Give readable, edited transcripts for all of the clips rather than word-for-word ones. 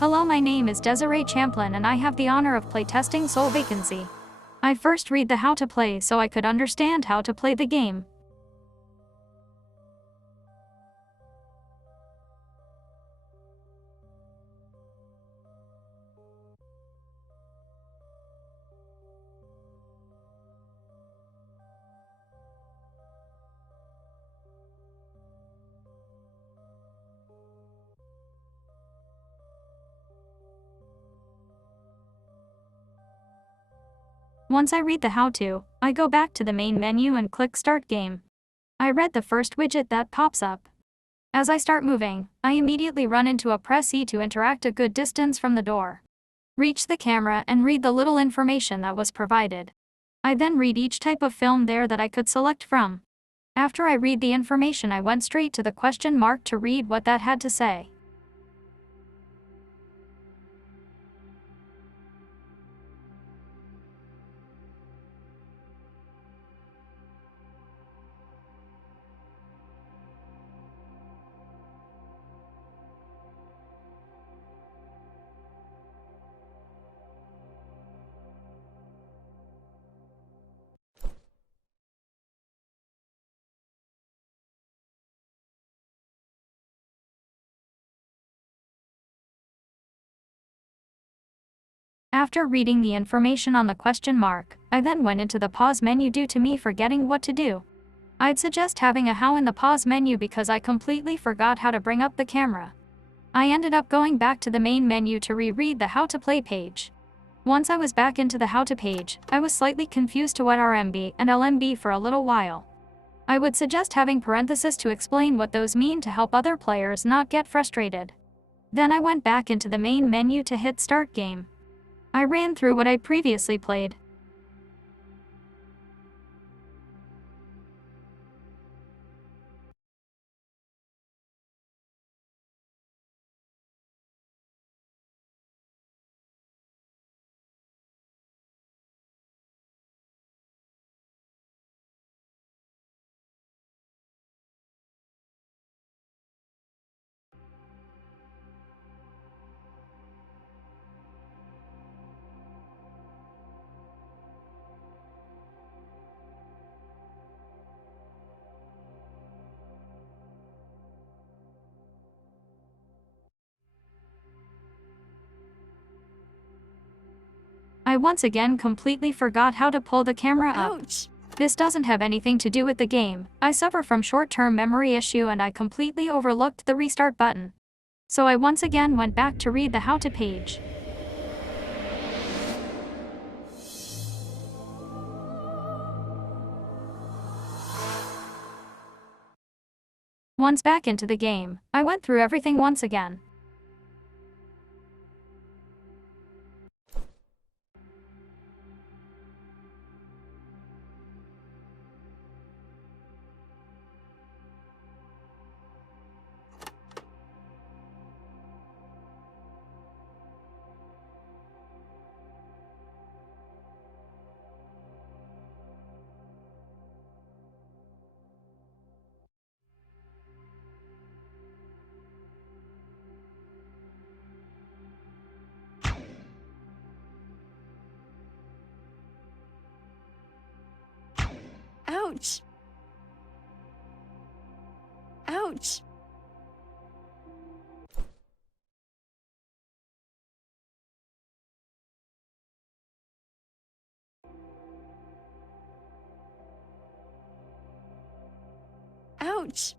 Hello, my name is Desiree Champlin and I have the honor of playtesting Soul Vacancy. I first read the how to play so I could understand how to play the game. Once I read the how-to, I go back to the main menu and click Start Game. I read the first widget that pops up. As I start moving, I immediately run into a press E to interact a good distance from the door. Reach the camera and read the little information that was provided. I then read each type of film there that I could select from. After I read the information, I went straight to the question mark to read what that had to say. After reading the information on the question mark, I then went into the pause menu due to me forgetting what to do. I'd suggest having a how in the pause menu because I completely forgot how to bring up the camera. I ended up going back to the main menu to reread the how to play page. Once I was back into the how to page, I was slightly confused to what RMB and LMB for a little while. I would suggest having parentheses to explain what those mean to help other players not get frustrated. Then I went back into the main menu to hit Start Game. I ran through what I previously played. I once again completely forgot how to pull the camera up. Ouch! This doesn't have anything to do with the game. I suffer from short-term memory issue and I completely overlooked the restart button. So I once again went back to read the how to page. Once back into the game, I went through everything once again. Ouch! Ouch! Ouch!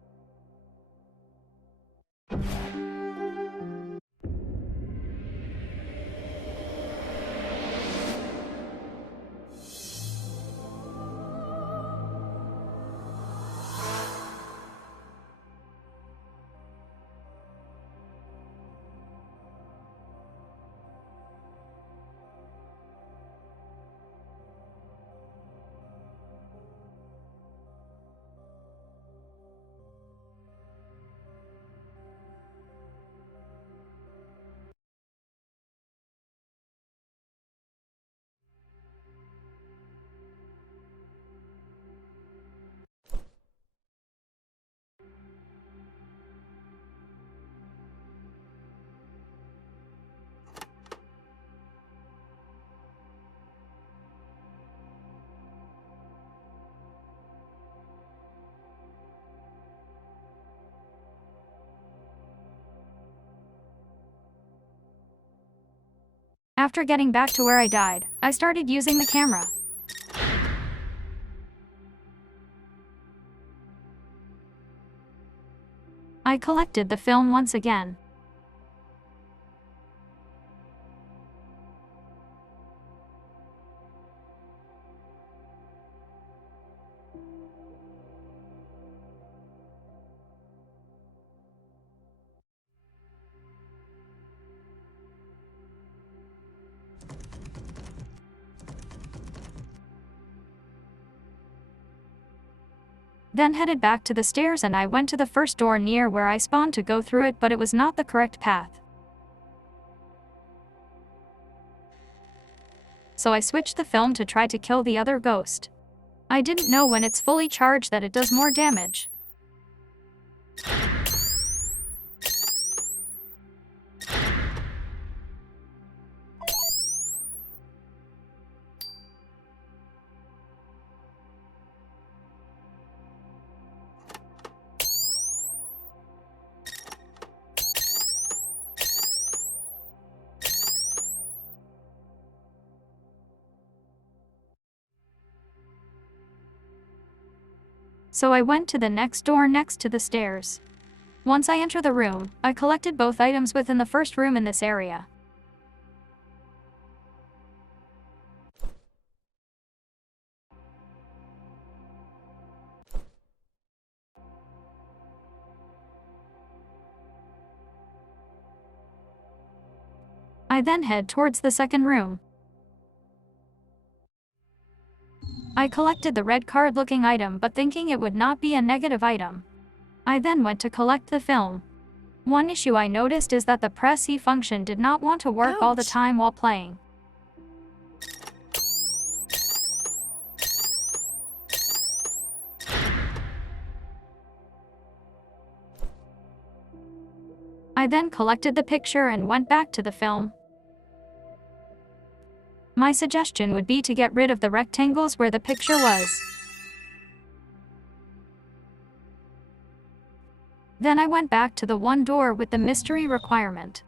After getting back to where I died, I started using the camera. I collected the film once again. Then headed back to the stairs and I went to the first door near where I spawned to go through it, but it was not the correct path. So I switched the film to try to kill the other ghost. I didn't know when it's fully charged that it does more damage. So I went to the next door next to the stairs. Once I enter the room, I collected both items within the first room in this area. I then head towards the second room. I collected the red card-looking item, but thinking it would not be a negative item. I then went to collect the film. One issue I noticed is that the press E function did not want to work all the time while playing. I then collected the picture and went back to the film. My suggestion would be to get rid of the rectangles where the picture was. Then I went back to the one door with the mystery requirement.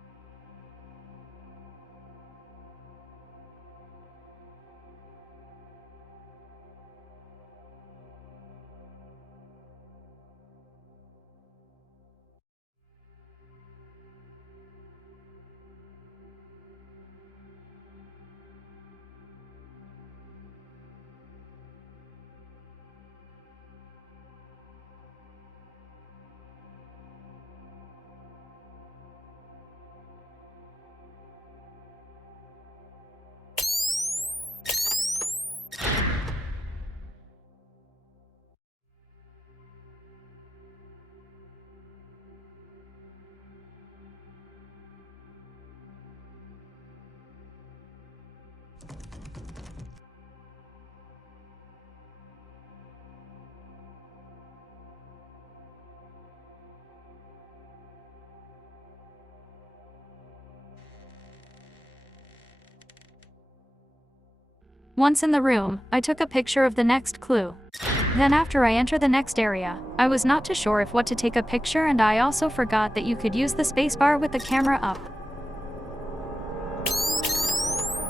Once in the room, I took a picture of the next clue. Then after I enter the next area, I was not too sure if what to take a picture, and I also forgot that you could use the spacebar with the camera up.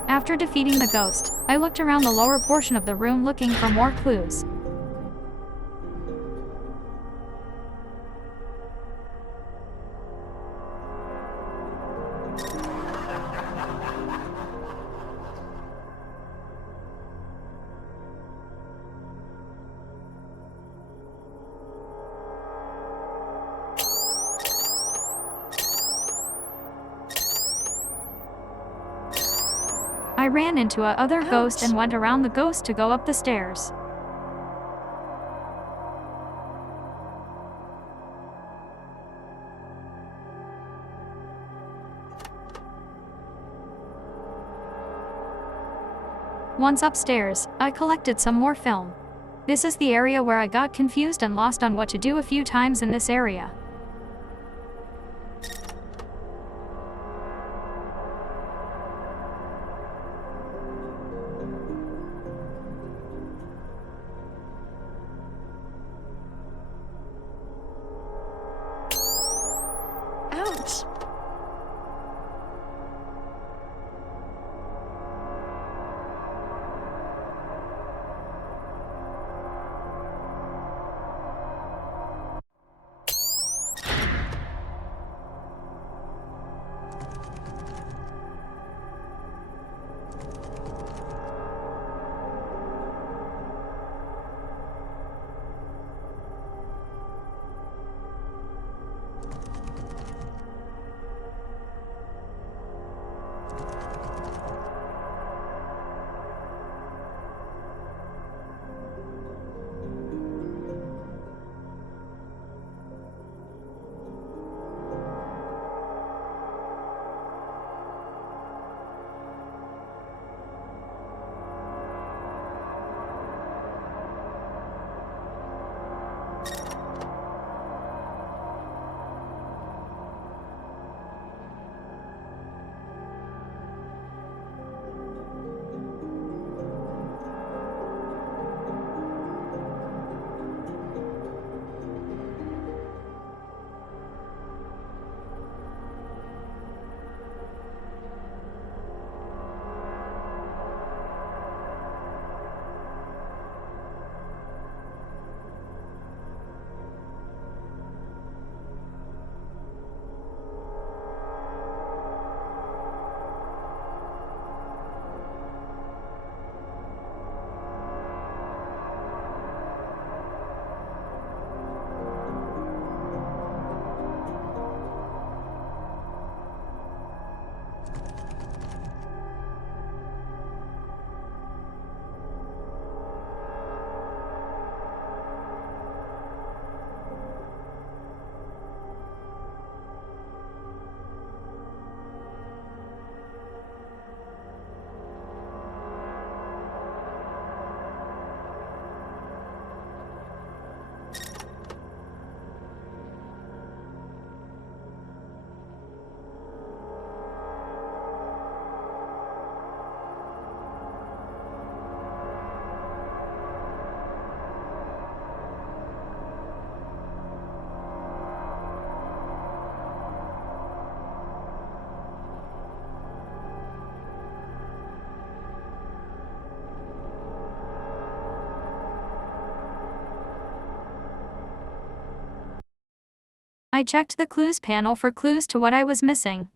After defeating the ghost, I looked around the lower portion of the room looking for more clues. I ran into a other ghost and went around the ghost to go up the stairs. Once upstairs, I collected some more film. This is the area where I got confused and lost on what to do a few times in this area. Ouch! I checked the clues panel for clues to what I was missing.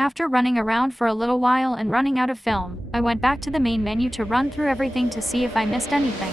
After running around for a little while and running out of film, I went back to the main menu to run through everything to see if I missed anything.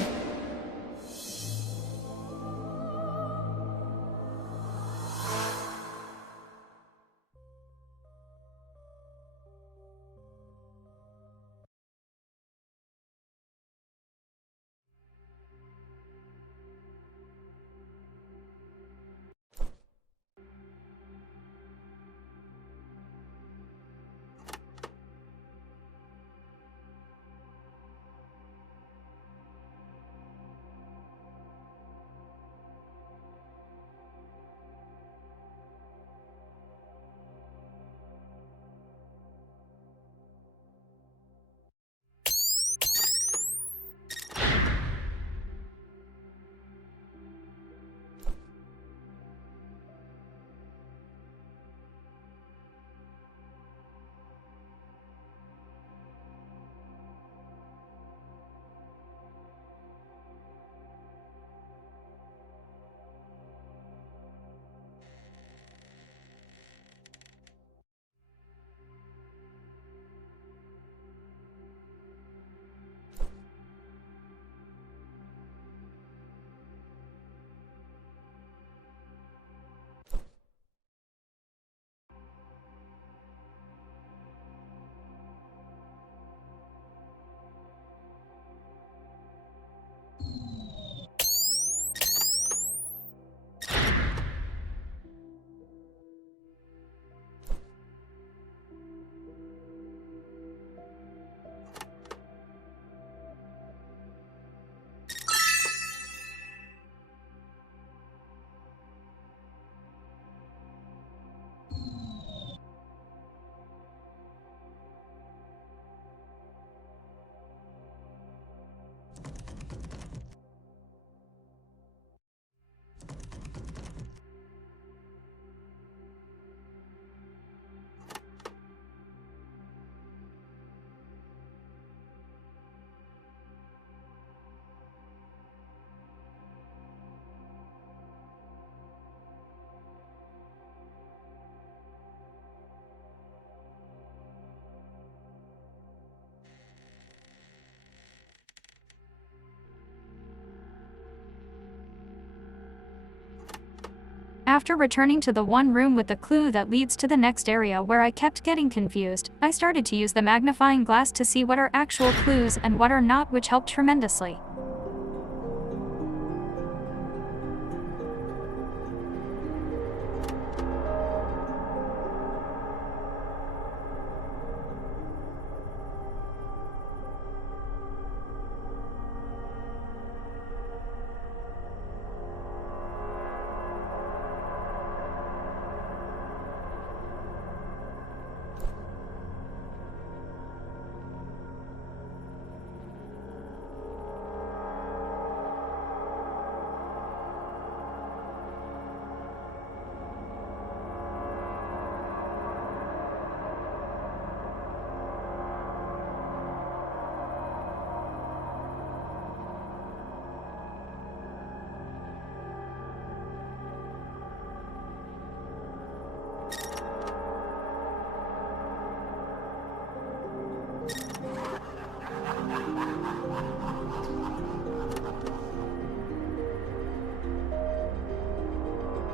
After returning to the one room with the clue that leads to the next area where I kept getting confused, I started to use the magnifying glass to see what are actual clues and what are not, which helped tremendously.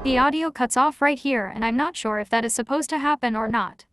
The audio cuts off right here, and I'm not sure if that is supposed to happen or not.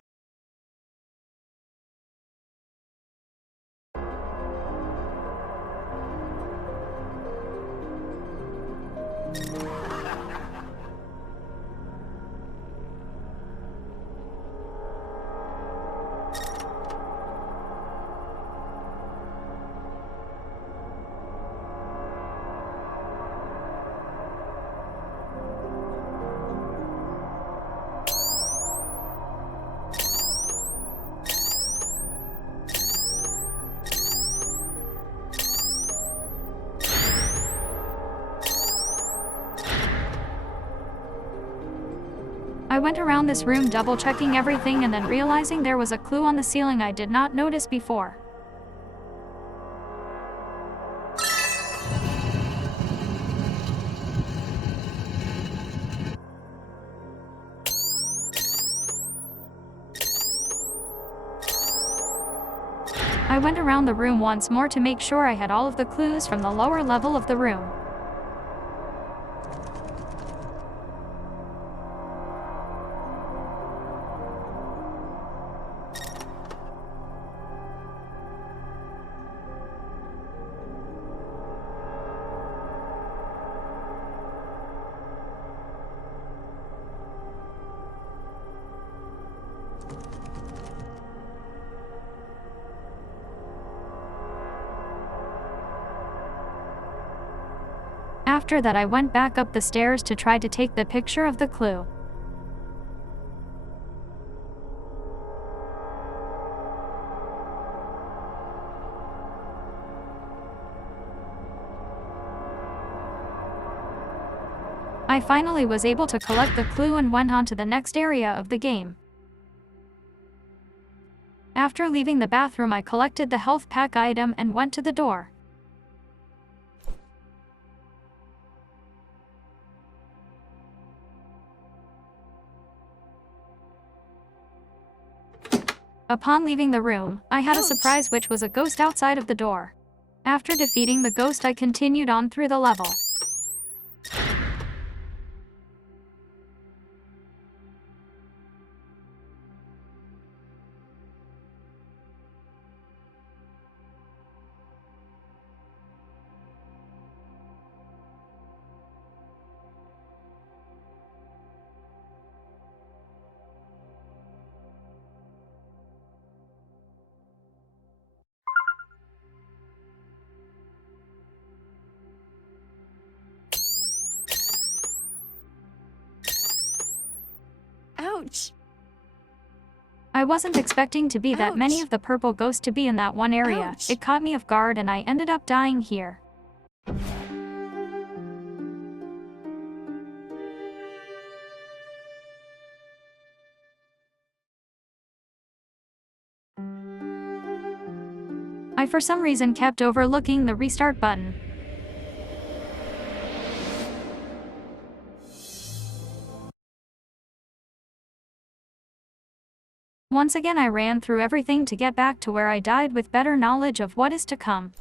I went around this room double-checking everything and then realizing there was a clue on the ceiling I did not notice before. I went around the room once more to make sure I had all of the clues from the lower level of the room. After that, I went back up the stairs to try to take the picture of the clue. I finally was able to collect the clue and went on to the next area of the game. After leaving the bathroom, I collected the health pack item and went to the door. Upon leaving the room, I had a surprise, which was a ghost outside of the door. After defeating the ghost, I continued on through the level. Ouch! I wasn't expecting to be that many Ouch. of the purple ghosts to be in that one area. Ouch. It caught me off guard and I ended up dying here. I for some reason kept overlooking the restart button. Once again, I ran through everything to get back to where I died with better knowledge of what is to come.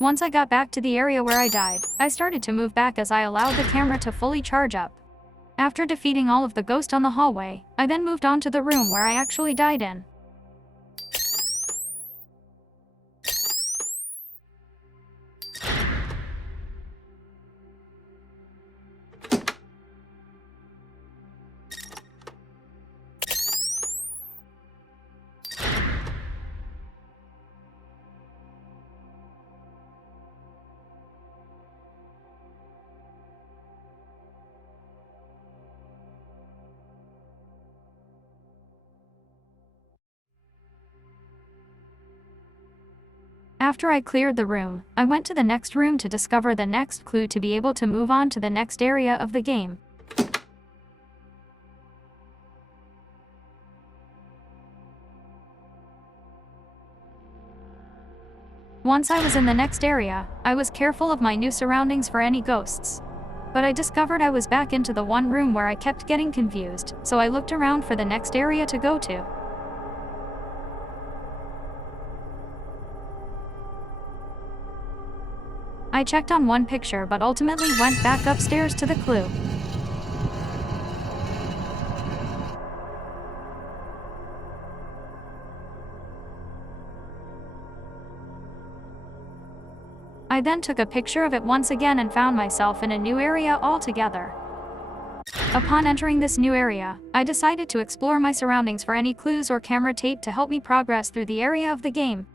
Once I got back to the area where I died, I started to move back as I allowed the camera to fully charge up. After defeating all of the ghosts on the hallway, I then moved on to the room where I actually died in. After I cleared the room, I went to the next room to discover the next clue to be able to move on to the next area of the game. Once I was in the next area, I was careful of my new surroundings for any ghosts. But I discovered I was back into the one room where I kept getting confused, so I looked around for the next area to go to. I checked on one picture but ultimately went back upstairs to the clue. I then took a picture of it once again and found myself in a new area altogether. Upon entering this new area, I decided to explore my surroundings for any clues or camera tape to help me progress through the area of the game.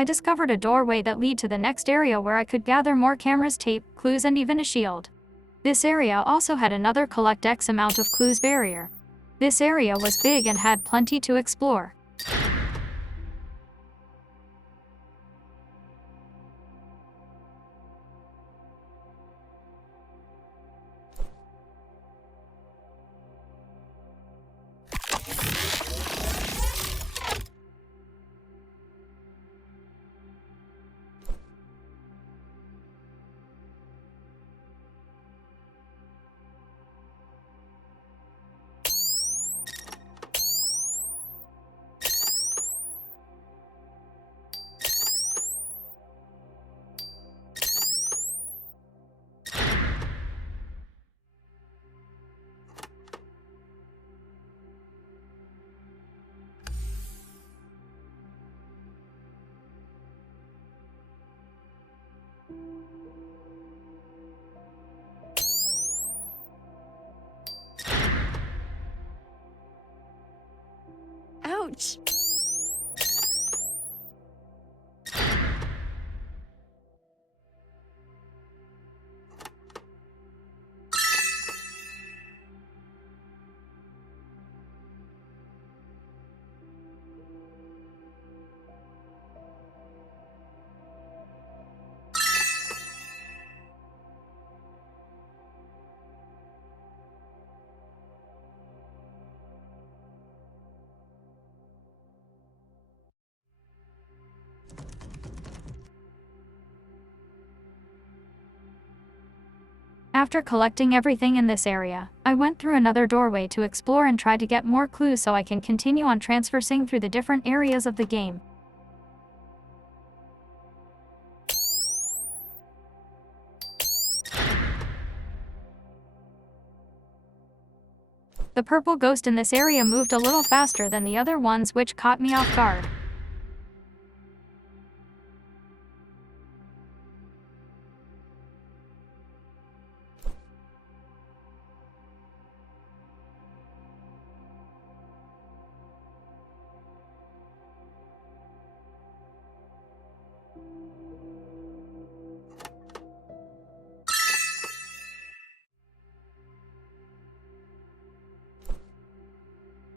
I discovered a doorway that led to the next area where I could gather more cameras, tape, clues, and even a shield. This area also had another collect X amount of clues barrier. This area was big and had plenty to explore. Ouch! After collecting everything in this area, I went through another doorway to explore and try to get more clues so I can continue on traversing through the different areas of the game. The purple ghost in this area moved a little faster than the other ones, which caught me off guard.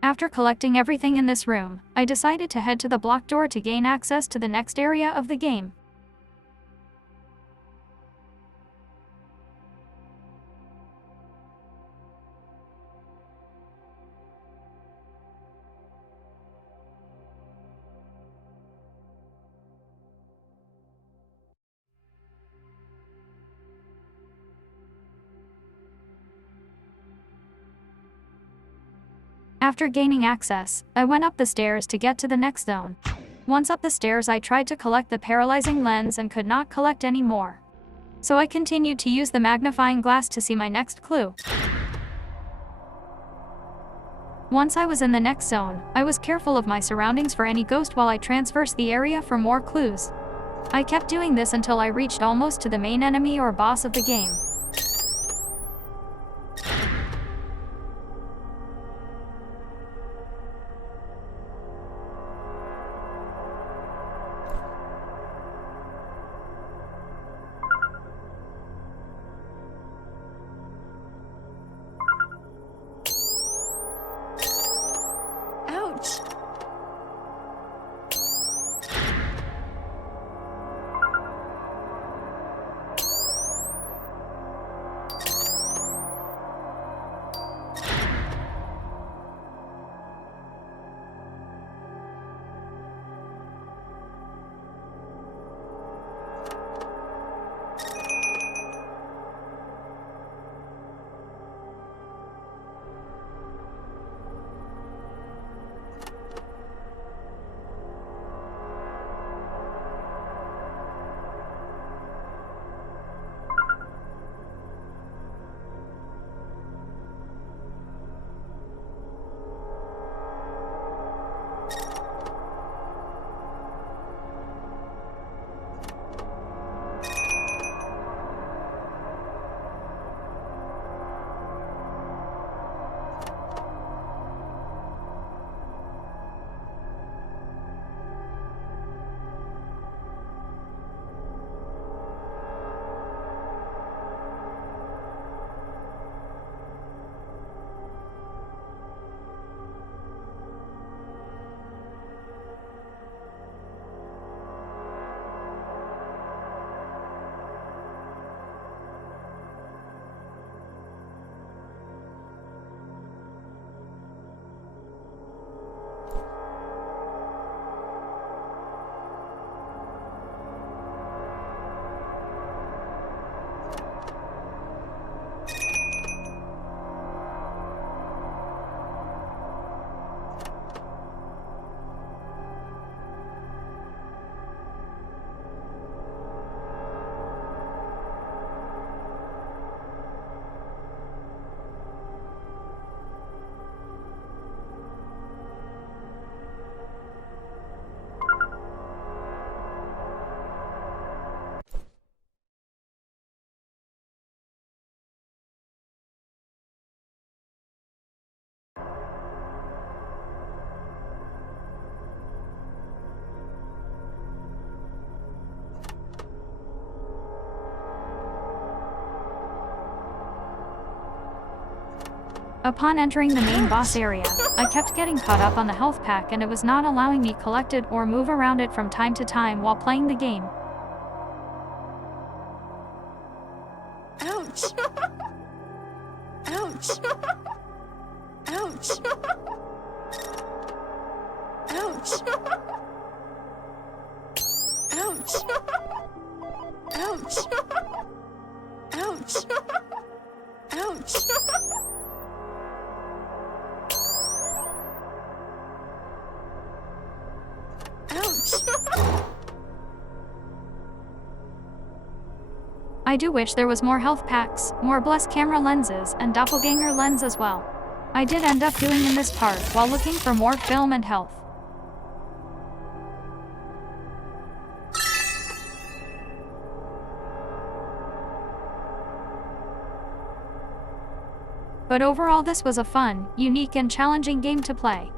After collecting everything in this room, I decided to head to the blocked door to gain access to the next area of the game. After gaining access, I went up the stairs to get to the next zone. Once up the stairs, I tried to collect the paralyzing lens and could not collect any more. So I continued to use the magnifying glass to see my next clue. Once I was in the next zone, I was careful of my surroundings for any ghost while I traversed the area for more clues. I kept doing this until I reached almost to the main enemy or boss of the game. Ouch! Upon entering the main boss area, I kept getting caught up on the health pack and it was not allowing me collect it or move around it from time to time while playing the game. Ouch! Ouch! Ouch! Ouch! Ouch! Ouch! Ouch! Ouch! I do wish there was more health packs, more blessed camera lenses, and doppelganger lens as well. I did end up doing in this part while looking for more film and health. But overall this was a fun, unique and challenging game to play.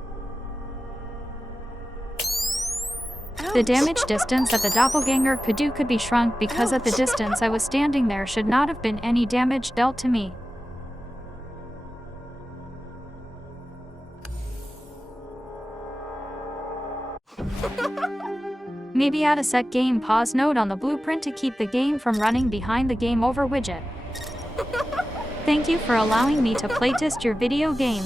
The damage distance that the doppelganger could do could be shrunk because at the distance I was standing there should not have been any damage dealt to me. Maybe add a set game pause node on the blueprint to keep the game from running behind the game over widget. Thank you for allowing me to playtest your video game.